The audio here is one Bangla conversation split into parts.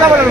টোকেনের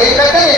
এইটাই